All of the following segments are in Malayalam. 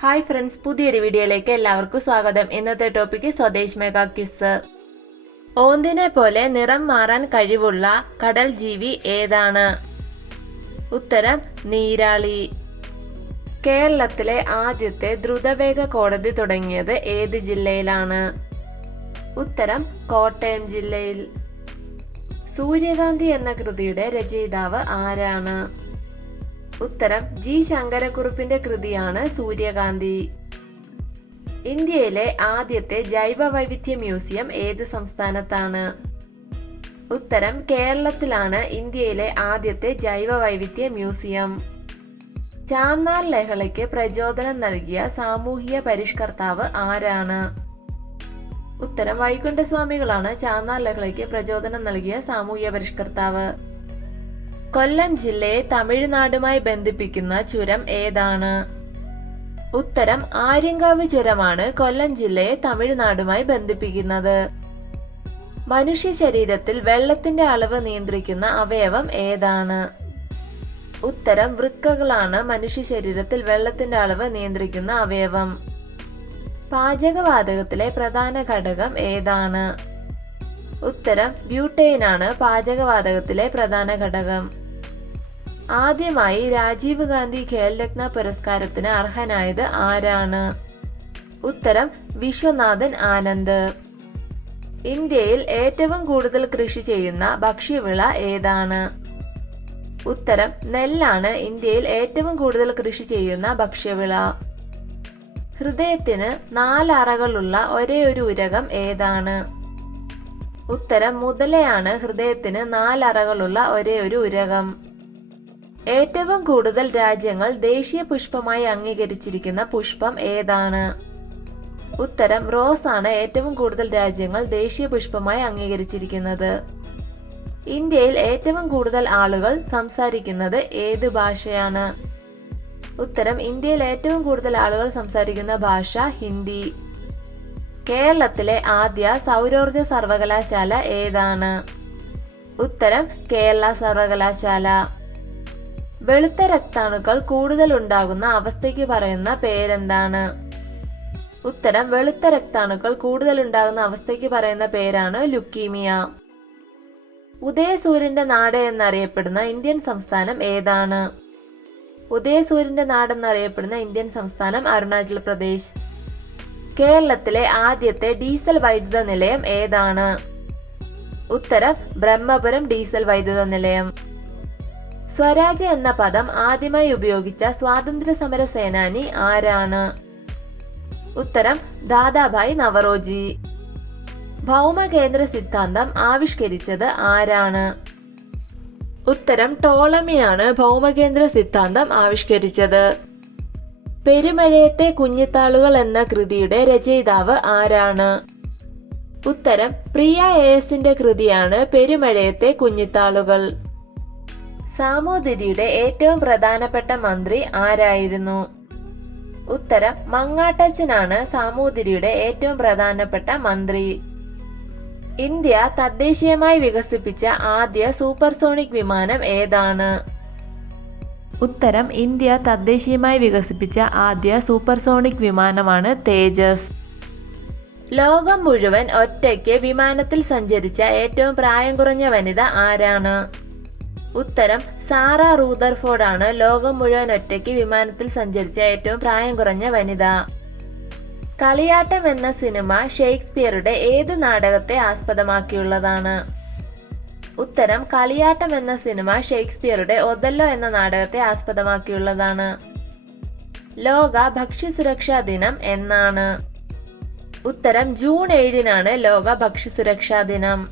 ഹായ് ഫ്രണ്ട്സ്, പുതിയൊരു വീഡിയോയിലേക്ക് എല്ലാവർക്കും സ്വാഗതം. ഇന്നത്തെ ടോപ്പിക്ക് സ്വദേശ് മെഗാ ക്വിസ്. ഓന്തിനെ പോലെ നിറം മാറാൻ കഴിവുള്ള കടൽ ജീവി ഏതാണ്? ഉത്തരം നീരാളി. കേരളത്തിലെ ആദ്യത്തെ ദ്രുതവേഗ കോടതി തുടങ്ങിയത് ഏത് ജില്ലയിലാണ്? ഉത്തരം കോട്ടയം ജില്ലയിൽ. സൂര്യകാന്തി എന്ന കൃതിയുടെ രചയിതാവ് ആരാണ്? ഉത്തരം ജി ശങ്കരക്കുറുപ്പിന്റെ കൃതിയാണ് സൂര്യകാന്തി. ഇന്ത്യയിലെ ആദ്യത്തെ ജൈവ വൈവിധ്യ മ്യൂസിയം ഏത് സംസ്ഥാനത്താണ്? ഉത്തരം കേരളത്തിലാണ് ഇന്ത്യയിലെ ആദ്യത്തെ ജൈവ വൈവിധ്യ മ്യൂസിയം. ചാന്നാർ ലഹളയ്ക്ക് പ്രചോദനം നൽകിയ സാമൂഹിക പരിഷ്കർത്താവ് ആരാണ്? ഉത്തരം വൈകുണ്ഠസ്വാമികളാണ് ചാന്നാർ ലഹളയ്ക്ക് പ്രചോദനം നൽകിയ സാമൂഹിക പരിഷ്കർത്താവ്. കൊല്ലം ജില്ലയെ തമിഴ്നാടുമായി ബന്ധിപ്പിക്കുന്ന ചുരം ഏതാണ്? ഉത്തരം ആര്യങ്കാവ് ചുരമാണ് കൊല്ലം ജില്ലയെ തമിഴ്നാടുമായി ബന്ധിപ്പിക്കുന്നത്. മനുഷ്യ ശരീരത്തിൽ വെള്ളത്തിന്റെ അളവ് നിയന്ത്രിക്കുന്ന അവയവം ഏതാണ്? ഉത്തരം വൃക്കകളാണ് മനുഷ്യ ശരീരത്തിൽ വെള്ളത്തിന്റെ അളവ് നിയന്ത്രിക്കുന്ന അവയവം. പാചകവാതകത്തിലെ പ്രധാന ഘടകം ഏതാണ്? ഉത്തരം ബ്യൂട്ടൈനാണ് പാചകവാതകത്തിലെ പ്രധാന ഘടകം. ആദ്യമായി രാജീവ് ഗാന്ധി ഖേൽരത്ന പുരസ്കാരത്തിന് അർഹനായത് ആരാണ്? ഉത്തരം വിശ്വനാഥൻ ആനന്ദ്. ഇന്ത്യയിൽ ഏറ്റവും കൂടുതൽ കൃഷി ചെയ്യുന്ന ഭക്ഷ്യവിള ഏതാണ്? ഉത്തരം നെല്ലാണ് ഇന്ത്യയിൽ ഏറ്റവും കൂടുതൽ കൃഷി ചെയ്യുന്ന ഭക്ഷ്യവിള. ഹൃദയത്തിന് 4 അറകളുള്ള ഒരേ ഒരു ഉരകം ഏതാണ്? ഉത്തരം മുതലയാണ് ഹൃദയത്തിന് 4 അറകളുള്ള ഒരേ ഒരു ഉരകം. ഏറ്റവും കൂടുതൽ രാജ്യങ്ങൾ ദേശീയ പുഷ്പമായി അംഗീകരിച്ചിരിക്കുന്ന പുഷ്പം ഏതാണ്? ഉത്തരം റോസ് ആണ് ഏറ്റവും കൂടുതൽ രാജ്യങ്ങൾ ദേശീയ പുഷ്പമായി അംഗീകരിച്ചിരിക്കുന്നത്. ഇന്ത്യയിൽ ഏറ്റവും കൂടുതൽ ആളുകൾ സംസാരിക്കുന്നത് ഏത് ഭാഷയാണ്? ഉത്തരം ഇന്ത്യയിൽ ഏറ്റവും കൂടുതൽ ആളുകൾ സംസാരിക്കുന്ന ഭാഷ ഹിന്ദി. കേരളത്തിലെ ആദ്യ സൗരോർജ സർവകലാശാല ഏതാണ്? ഉത്തരം കേരള സർവകലാശാല. വെളുത്ത രക്താണുക്കൾ കൂടുതൽ ഉണ്ടാകുന്ന അവസ്ഥയ്ക്ക് പറയുന്ന പേരെന്താണ്? ഉത്തരം വെളുത്ത രക്താണുക്കൾ കൂടുതൽ ഉണ്ടാകുന്ന അവസ്ഥയ്ക്ക് പറയുന്ന പേരാണ് ലുക്കീമിയ. ഉദയസൂര്യന്റെ നാട് എന്നറിയപ്പെടുന്ന ഇന്ത്യൻ സംസ്ഥാനം ഏതാണ്? ഉദയസൂര്യന്റെ നാട് എന്നറിയപ്പെടുന്ന ഇന്ത്യൻ സംസ്ഥാനം അരുണാചൽ പ്രദേശ്. കേരളത്തിലെ ആദ്യത്തെ ഡീസൽ വൈദ്യുത നിലയം ഏതാണ്? ഉത്തരം ബ്രഹ്മപുരം ഡീസൽ വൈദ്യുത നിലയം. സ്വരാജ് എന്ന പദം ആദ്യമായി ഉപയോഗിച്ച സ്വാതന്ത്ര്യ സമര സേനാനി ആരാണ്? ഉത്തരം ദാദാഭായ് നവറോജി. ഭൗമകേന്ദ്ര സിദ്ധാന്തം ആവിഷ്കരിച്ചത് ആരാണ്? ഉത്തരം ടോളമിയാണ് ഭൗമകേന്ദ്ര സിദ്ധാന്തം ആവിഷ്കരിച്ചത്. പെരുമഴയത്തെ കുഞ്ഞിത്താളുകൾ എന്ന കൃതിയുടെ രചയിതാവ് ആരാണ്? ഉത്തരം പ്രിയ എസിന്റെ കൃതിയാണ് പെരുമഴയത്തെ കുഞ്ഞിത്താളുകൾ. സാമൂതിരിയുടെ ഏറ്റവും പ്രധാനപ്പെട്ട മന്ത്രി ആരായിരുന്നു? ഉത്തരം മങ്ങാട്ടച്ചനാണ് സാമൂതിരിയുടെ ഏറ്റവും പ്രധാനപ്പെട്ട മന്ത്രി. ഇന്ത്യ തദ്ദേശീയമായി വികസിപ്പിച്ച ആദ്യ സൂപ്പർസോണിക് വിമാനം ഏതാണ്? ഉത്തരം ഇന്ത്യ തദ്ദേശീയമായി വികസിപ്പിച്ച ആദ്യ സൂപ്പർസോണിക് വിമാനമാണ് തേജസ്. ലോകം മുഴുവൻ ഒറ്റയ്ക്ക് വിമാനത്തിൽ സഞ്ചരിച്ച ഏറ്റവും പ്രായം കുറഞ്ഞ വനിത ആരാണ്? ഉത്തരം സാറ റൂദർഫോർഡ് ആണ് ലോകം മുഴുവൻ ഒറ്റയ്ക്ക് വിമാനത്തിൽ സഞ്ചരിച്ച ഏറ്റവും പ്രായം കുറഞ്ഞ വനിത. കളിയാട്ടം എന്ന സിനിമ ഷേക്സ്പിയറുടെ ഏത് നാടകത്തെ ആസ്പദമാക്കിയുള്ളതാണ്? ഉത്തരം കളിയാട്ടം എന്ന സിനിമ ഷേക്സ്പിയറുടെ ഒഥല്ലോ എന്ന നാടകത്തെ ആസ്പദമാക്കിയുള്ളതാണ്. ലോക ഭക്ഷ്യസുരക്ഷാ ദിനം എന്നാണ്? ഉത്തരം ജൂൺ 7-നാണ് ലോക ഭക്ഷ്യസുരക്ഷാ ദിനം.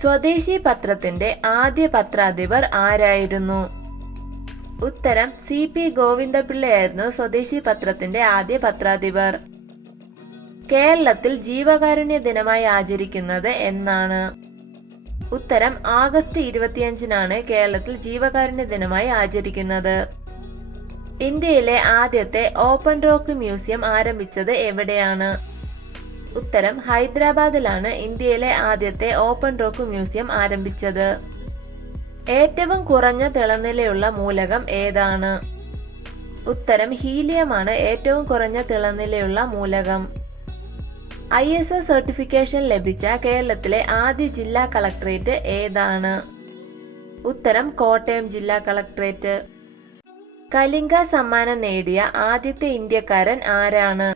സ്വദേശി പത്രത്തിന്റെ ആദ്യ പത്രാധിപർ ആരായിരുന്നു? ഉത്തരം CP ഗോവിന്ദപിള്ളയായിരുന്നു സ്വദേശി പത്രത്തിന്റെ ആദ്യ പത്രാധിപർ. കേരളത്തിൽ ജീവകാരുണ്യ ദിനമായി ആചരിക്കുന്നത് എന്നാണ്? ഉത്തരം ആഗസ്റ്റ് 25-നാണ് കേരളത്തിൽ ജീവകാരുണ്യ ദിനമായി ആചരിക്കുന്നത്. ഇന്ത്യയിലെ ആദ്യത്തെ ഓപ്പൺ റോക്ക് മ്യൂസിയം ആരംഭിച്ചത് എവിടെയാണ്? ഉത്തരം ഹൈദരാബാദിലാണ് ഇന്ത്യയിലെ ആദ്യത്തെ ഓപ്പൺ റോക്ക് മ്യൂസിയം ആരംഭിച്ചത്. ഏറ്റവും കുറഞ്ഞ തിളനിലയുള്ള മൂലകം ഏതാണ്? ഉത്തരം ഹീലിയമാണ് ഏറ്റവും കുറഞ്ഞ തിളനിലയുള്ള മൂലകം. ISO സർട്ടിഫിക്കേഷൻ ലഭിച്ച കേരളത്തിലെ ആദ്യ ജില്ലാ കളക്ടറേറ്റ് ഏതാണ്? ഉത്തരം കോട്ടയം ജില്ലാ കളക്ടറേറ്റ്. കലിംഗ സമ്മാനം നേടിയ ആദ്യത്തെ ഇന്ത്യക്കാരൻ ആരാണ്?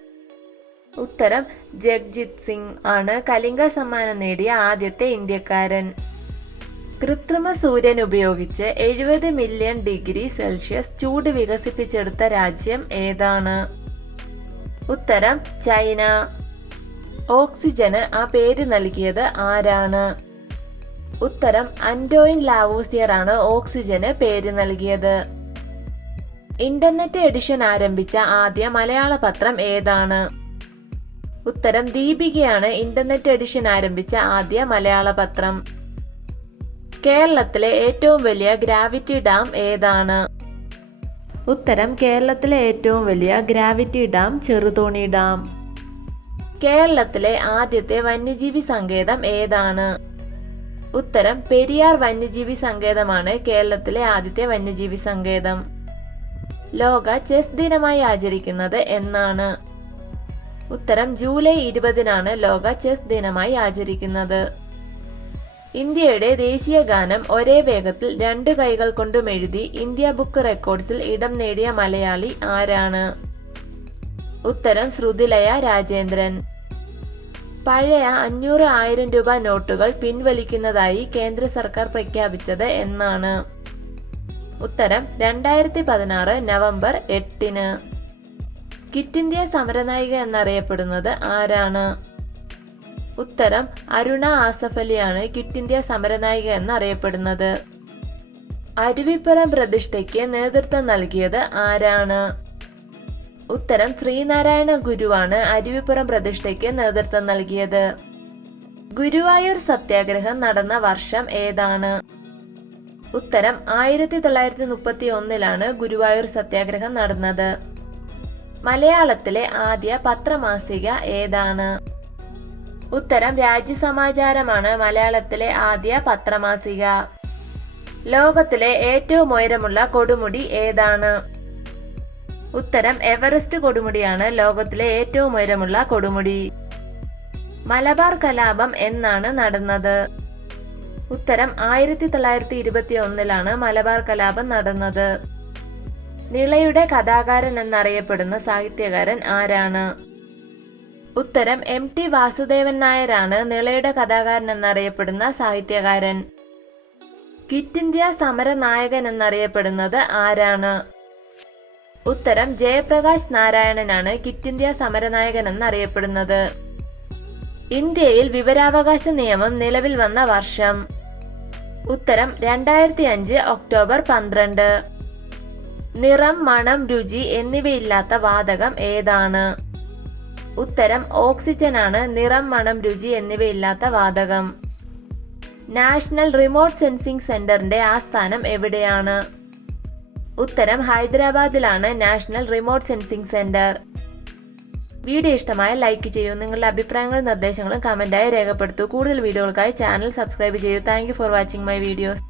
ഉത്തരം ജഗ്ജിത് സിംഗ് ആണ് കലിംഗ സമ്മാനം നേടിയ ആദ്യത്തെ ഇന്ത്യക്കാരൻ. കൃത്രിമ സൂര്യൻ ഉപയോഗിച്ച് 70 മില്യൺ ഡിഗ്രി സെൽഷ്യസ് ചൂട് വികസിപ്പിച്ചെടുത്ത രാജ്യം ഏതാണ്? ഉത്തരം ചൈന. ഓക്സിജന് ആ പേര് നൽകിയത് ആരാണ്? ഉത്തരം അന്റോയിൻ ലാവോസിയർ ആണ് ഓക്സിജന് പേര് നൽകിയത്. ഇന്റർനെറ്റ് എഡിഷൻ ആരംഭിച്ച ആദ്യ മലയാള പത്രം ഏതാണ്? ഉത്തരം ദീപികയാണ് ഇന്റർനെറ്റ് എഡിഷൻ ആരംഭിച്ച ആദ്യ മലയാള പത്രം. കേരളത്തിലെ ഏറ്റവും വലിയ ഗ്രാവിറ്റി ഡാം ഏതാണ്? ഉത്തരം കേരളത്തിലെ ഏറ്റവും വലിയ ഗ്രാവിറ്റി ഡാം ചെറുതോണി ഡാം. കേരളത്തിലെ ആദ്യത്തെ വന്യജീവി സങ്കേതം ഏതാണ്? ഉത്തരം പെരിയാർ വന്യജീവി സങ്കേതമാണ് കേരളത്തിലെ ആദ്യത്തെ വന്യജീവി സങ്കേതം. ലോക ചെസ് ദിനമായി ആചരിക്കുന്നത് എന്നാണ്? ഉത്തരം ജൂലൈ 20-നാണ് ലോക ചെസ് ദിനമായി ആചരിക്കുന്നത്. ഇന്ത്യയുടെ ദേശീയ ഗാനം ഒരേ വേഗത്തിൽ 2 കൈകൾ കൊണ്ടും എഴുതി ഇന്ത്യ ബുക്ക് റെക്കോർഡ്സിൽ ഇടം നേടിയ മലയാളി ആരാണ്? ഉത്തരം ശ്രുതിലയ രാജേന്ദ്രൻ. പഴയ 500, 1000 രൂപ നോട്ടുകൾ പിൻവലിക്കുന്നതായി കേന്ദ്ര സർക്കാർ പ്രഖ്യാപിച്ചത് എന്നാണ്? ഉത്തരം 2016 നവംബർ 8-ന്. ക്വിറ്റ് ഇന്ത്യ സമരനായിക എന്നറിയപ്പെടുന്നത് ആരാണ്? ഉത്തരം അരുണ ആസഫ് അലിയാണ് ക്വിറ്റ് ഇന്ത്യ സമരനായിക എന്നറിയപ്പെടുന്നത്. അരുവിപ്പുറം പ്രതിഷ്ഠയ്ക്ക് നേതൃത്വം നൽകിയത് ആരാണ്? ഉത്തരം ശ്രീനാരായണ ഗുരുവാണ് അരുവിപ്പുറം പ്രതിഷ്ഠയ്ക്ക് നേതൃത്വം നൽകിയത്. ഗുരുവായൂർ സത്യാഗ്രഹം നടന്ന വർഷം ഏതാണ്? ഉത്തരം 1931-ലാണ് ഗുരുവായൂർ സത്യാഗ്രഹം നടന്നത്. മലയാളത്തിലെ ആദ്യ പത്രമാസിക ഏതാണ്? ഉത്തരം രാജ്യസമാചാരമാണ് മലയാളത്തിലെ ആദ്യ പത്രമാസിക. ലോകത്തിലെ ഏറ്റവും ഉയരമുള്ള കൊടുമുടി ഏതാണ്? ഉത്തരം എവറസ്റ്റ് കൊടുമുടിയാണ് ലോകത്തിലെ ഏറ്റവും ഉയരമുള്ള കൊടുമുടി. മലബാർ കലാപം എന്നാണ് നടന്നത്? ഉത്തരം 1921-ലാണ് മലബാർ കലാപം നടന്നത്. നിളയുടെ കഥാകാരൻ എന്നറിയപ്പെടുന്ന സാഹിത്യകാരൻ ആരാണ്? ഉത്തരം MT വാസുദേവൻ നായരാണ് നിളയുടെ കഥാകാരൻ എന്നറിയപ്പെടുന്ന സാഹിത്യകാരൻ. ക്വിറ്റ് ഇന്ത്യ സമര നായകൻ എന്നറിയപ്പെടുന്നത് ആരാണ്? ഉത്തരം ജയപ്രകാശ് നാരായണനാണ് ക്വിറ്റ് ഇന്ത്യ സമരനായകൻ എന്നറിയപ്പെടുന്നത്. ഇന്ത്യയിൽ വിവരാവകാശ നിയമം നിലവിൽ വന്ന വർഷം? ഉത്തരം 2005 ഒക്ടോബർ 12. നിറം, മണം, രുചി എന്നിവയില്ലാത്ത വാതകം ഏതാണ്? ഉത്തരം ഓക്സിജൻ ആണ് നിറം, മണം, രുചി എന്നിവയില്ലാത്ത വാതകം. നാഷണൽ റിമോട്ട് സെൻസിംഗ് സെന്ററിന്റെ ആസ്ഥാനം എവിടെയാണ്? ഉത്തരം ഹൈദരാബാദിലാണ് national remote sensing centre. Video ഇഷ്ടമായ ലൈക്ക് ചെയ്യൂ. നിങ്ങളുടെ അഭിപ്രായങ്ങളും നിർദ്ദേശങ്ങളും കമന്റായി രേഖപ്പെടുത്തൂ. കൂടുതൽ വീഡിയോകൾക്കായി ചാനൽ സബ്സ്ക്രൈബ് ചെയ്യൂ. Thank you for watching my videos.